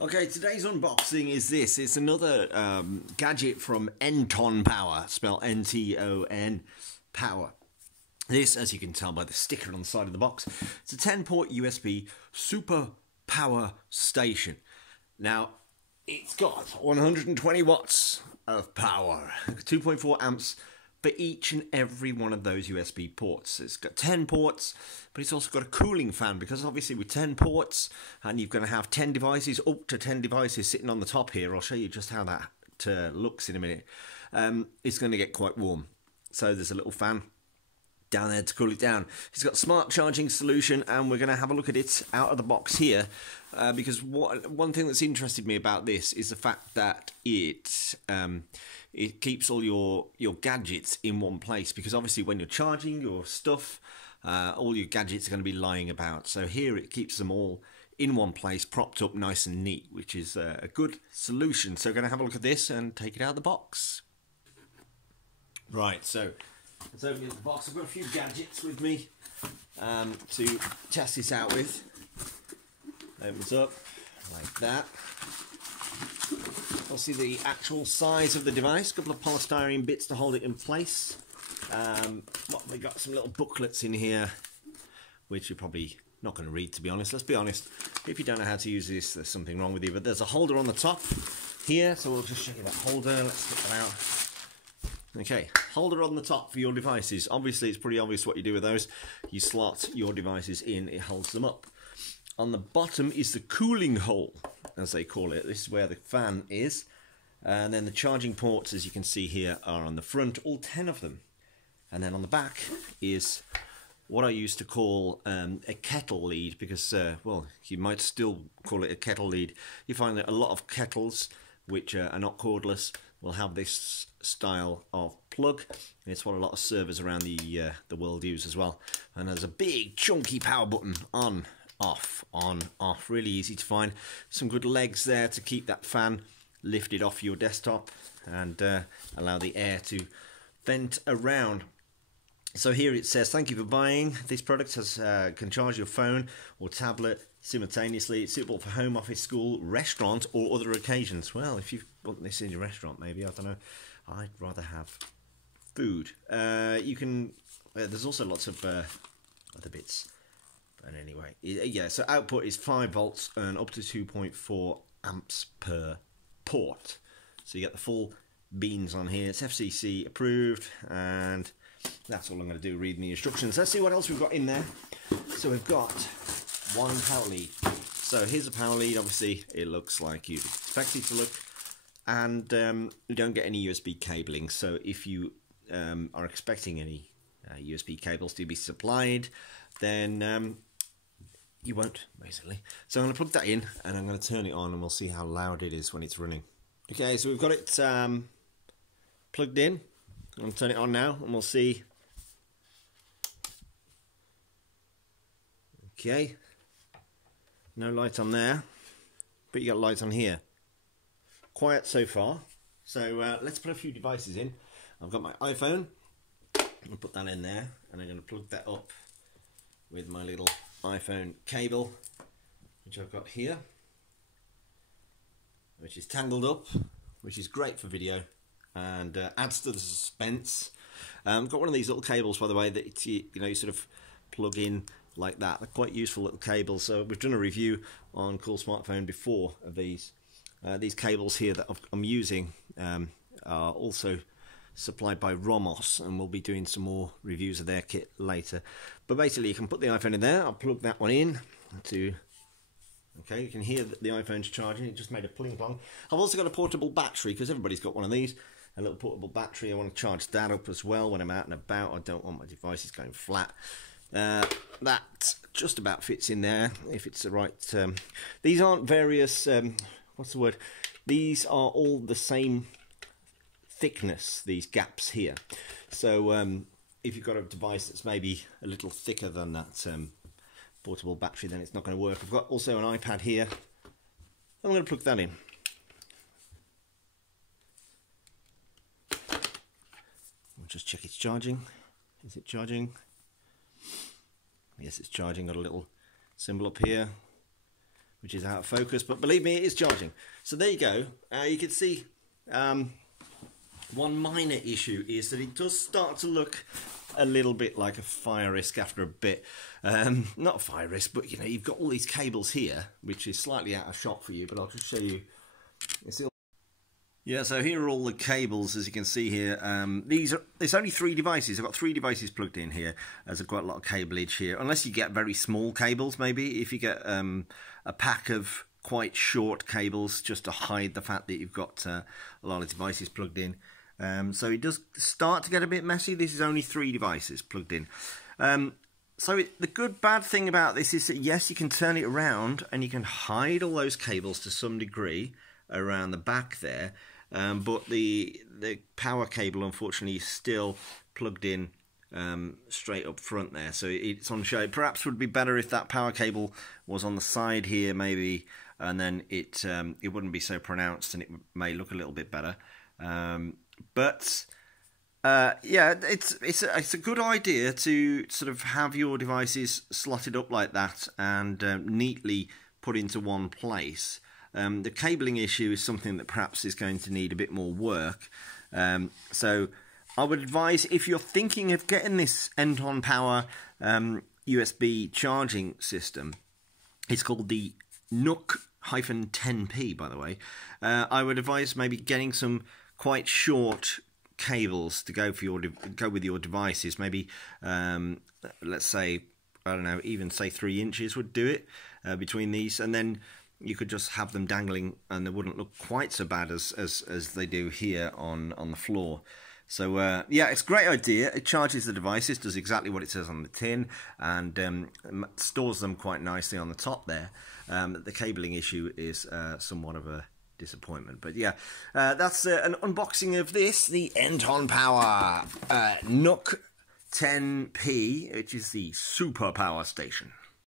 Okay, today's unboxing is this. It's another gadget from Ntonpower, spelled N-T-O-N, Power. This, as you can tell by the sticker on the side of the box, it's a 10-port USB super power station. Now, it's got 120 watts of power, 2.4 amps for each and every one of those USB ports. It's got 10 ports, but it's also got a cooling fan, because obviously with 10 ports, and you're going to have 10 devices, up to 10 devices sitting on the top here. I'll show you just how that looks in a minute. It's going to get quite warm. So there's a little fan down there to cool it down. It's got smart charging solution, and we're going to have a look at it out of the box here, because one thing that's interested me about this is the fact that it keeps all your gadgets in one place, because obviously when you're charging your stuff, all your gadgets are going to be lying about. So here it keeps them all in one place, propped up nice and neat, which is a good solution. So we're going to have a look at this and take it out of the box. Right, so let's open the box. I've got a few gadgets with me to test this out with. Opens up like that. I'll see the actual size of the device. A couple of polystyrene bits to hold it in place. We've got some little booklets in here, which you're probably not going to read, to be honest. Let's be honest. If you don't know how to use this, there's something wrong with you. But there's a holder on the top here, so we'll just show you that holder. Let's get that out. Okay, holder on the top for your devices. Obviously, it's pretty obvious what you do with those. You slot your devices in, it holds them up. On the bottom is the cooling hole, as they call it. This is where the fan is. And then the charging ports, as you can see here, are on the front, all 10 of them. And then on the back is what I used to call a kettle lead, because, well, you might still call it a kettle lead. You find that a lot of kettles, which are not cordless, will have this style of plug. It's what a lot of servers around the world use as well. And there's a big chunky power button, on, off, really easy to find. Some good legs there to keep that fan lifted off your desktop and allow the air to vent around. So here it says, thank you for buying. This product can charge your phone or tablet simultaneously. It's suitable for home, office, school, restaurant, or other occasions. Well, if you want this in your restaurant, maybe, I don't know. I'd rather have food. You can. There's also lots of other bits. But anyway, yeah. So output is 5 volts and up to 2.4 amps per port. So you get the full beans on here. It's FCC approved, and that's all I'm going to do, reading the instructions. Let's see what else we've got in there. So we've got one power lead. So here's a power lead. Obviously, it looks like you'd expect it to look. And you don't get any USB cabling. So if you are expecting any USB cables to be supplied, then you won't, basically. So I'm going to plug that in, and I'm going to turn it on, and we'll see how loud it is when it's running. Okay, so we've got it plugged in. I'm going to turn it on now, and we'll see. Okay. No light on there, but you got light on here. Quiet so far. So let's put a few devices in. I've got my iPhone. I'll put that in there, and I'm going to plug that up with my little iPhone cable, which I've got here, which is tangled up, which is great for video and adds to the suspense. I've got one of these little cables, by the way, that you sort of plug in like that. They're quite useful little cables. So we've done a review on Cool Smartphone before of these. These cables here that I'm using are also supplied by Romos, and we'll be doing some more reviews of their kit later. But basically, you can put the iPhone in there. I'll plug that one in to. Okay, you can hear that the iPhone's charging. It just made a pling plong. I've also got a portable battery, because everybody's got one of these. A little portable battery. I want to charge that up as well when I'm out and about. I don't want my devices going flat. That just about fits in there if it's the right. These aren't various. What's the word? These are all the same thickness, these gaps here. So if you've got a device that's maybe a little thicker than that portable battery, then it's not going to work. I've got also an iPad here. I'm going to plug that in. We'll just check it's charging. Is it charging? Yes, it's charging. Got a little symbol up here. which is out of focus, but believe me, it is charging. So there you go. You can see one minor issue is that it does start to look a little bit like a fire risk after a bit. Not a fire risk, but you know, you've got all these cables here, which is slightly out of shot for you, but I'll just show you. Yeah, so here are all the cables, as you can see here. There's only 3 devices. I've got 3 devices plugged in here. There's quite a lot of cableage here, unless you get very small cables, maybe. If you get a pack of quite short cables, just to hide the fact that you've got a lot of devices plugged in. So it does start to get a bit messy. This is only 3 devices plugged in. So the good bad thing about this is that yes, you can turn it around and you can hide all those cables to some degree around the back there, but the power cable unfortunately is still plugged in straight up front there, so it's on show. It perhaps would be better if that power cable was on the side here maybe, and then it wouldn't be so pronounced and it may look a little bit better. Yeah, it's a good idea to sort of have your devices slotted up like that and neatly put into one place. The cabling issue is something that perhaps is going to need a bit more work. So I would advise, if you're thinking of getting this Ntonpower USB charging system, it's called the Nook-10P, by the way. I would advise maybe getting some quite short cables to go with your devices. Maybe let's say, I don't know, even say 3 inches would do it between these, and then you could just have them dangling and they wouldn't look quite so bad as they do here on the floor. So yeah, it's a great idea. It charges the devices, does exactly what it says on the tin, and stores them quite nicely on the top there. The cabling issue is somewhat of a disappointment, but yeah, that's an unboxing of this, the Ntonpower Nook 10P, which is the super power station.